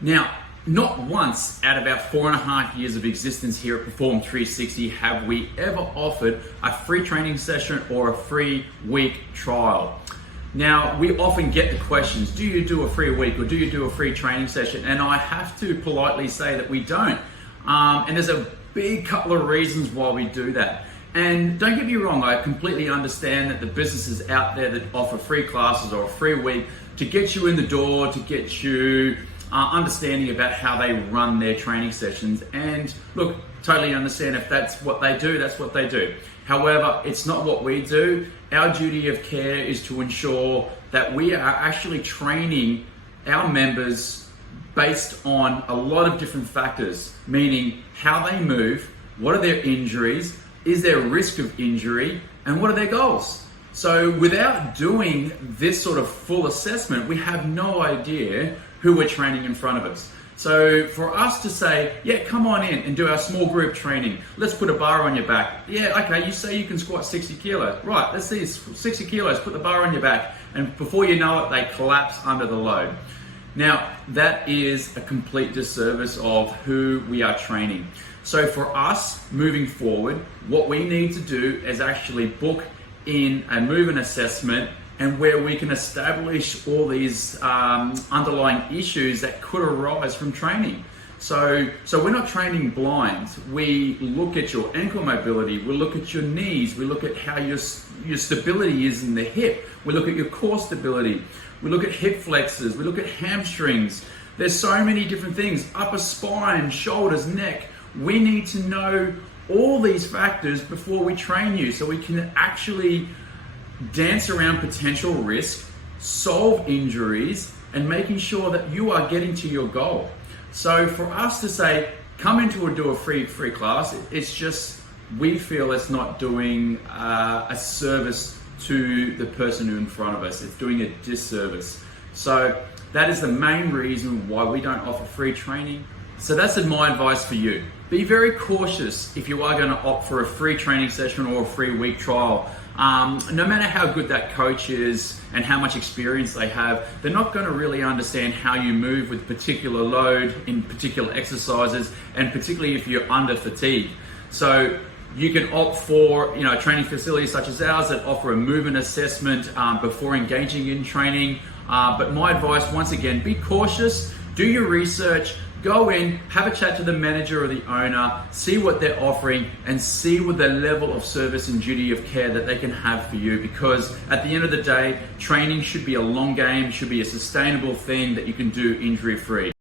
Now, not once out of our 4.5 years of existence here at Perform 360 have we ever offered a free training session or a free week trial. Now, we often get the questions, do you do a free week or do you do a free training session? And I have to politely say that we don't. And there's a big couple of reasons why we do that. And don't get me wrong, I completely understand that the businesses out there that offer free classes or a free week to get you in the door, to get you understanding about how they run their training sessions. And look, totally understand if that's what they do, that's what they do. However, it's not what we do. Our duty of care is to ensure that we are actually training our members based on a lot of different factors, meaning how they move, what are their injuries, is there a risk of injury, and what are their goals? So without doing this sort of full assessment, we have no idea who we're training in front of us. So for us to say, yeah, come on in and do our small group training. Let's put a bar on your back. Yeah, okay, you say you can squat 60 kilos. Right, let's see, 60 kilos, put the bar on your back. And before you know it, they collapse under the load. Now, that is a complete disservice of who we are training. So for us, moving forward, what we need to do is actually book in a movement assessment and where we can establish all these underlying issues that could arise from training. So we're not training blind. We look at your ankle mobility, we look at your knees, we look at how your stability is in the hip, we look at your core stability, we look at hip flexors, we look at hamstrings. There's so many different things, upper spine, shoulders, neck. We need to know all these factors before we train you so we can actually dance around potential risk, solve injuries, and making sure that you are getting to your goal. So for us to say, come into do a free class, it's just, we feel it's not doing a service to the person who in front of us. It's doing a disservice. So that is the main reason why we don't offer free training. So that's my advice for you. Be very cautious if you are going to opt for a free training session or a free week trial. No matter how good that coach is and how much experience they have, they're not going to really understand how you move with particular load in particular exercises, and particularly if you're under fatigue. So you can opt for training facilities such as ours that offer a movement assessment before engaging in training. But my advice, once again, be cautious, do your research, go in, have a chat to the manager or the owner, see what they're offering, and see what the level of service and duty of care that they can have for you. Because at the end of the day, training should be a long game, should be a sustainable thing that you can do injury-free.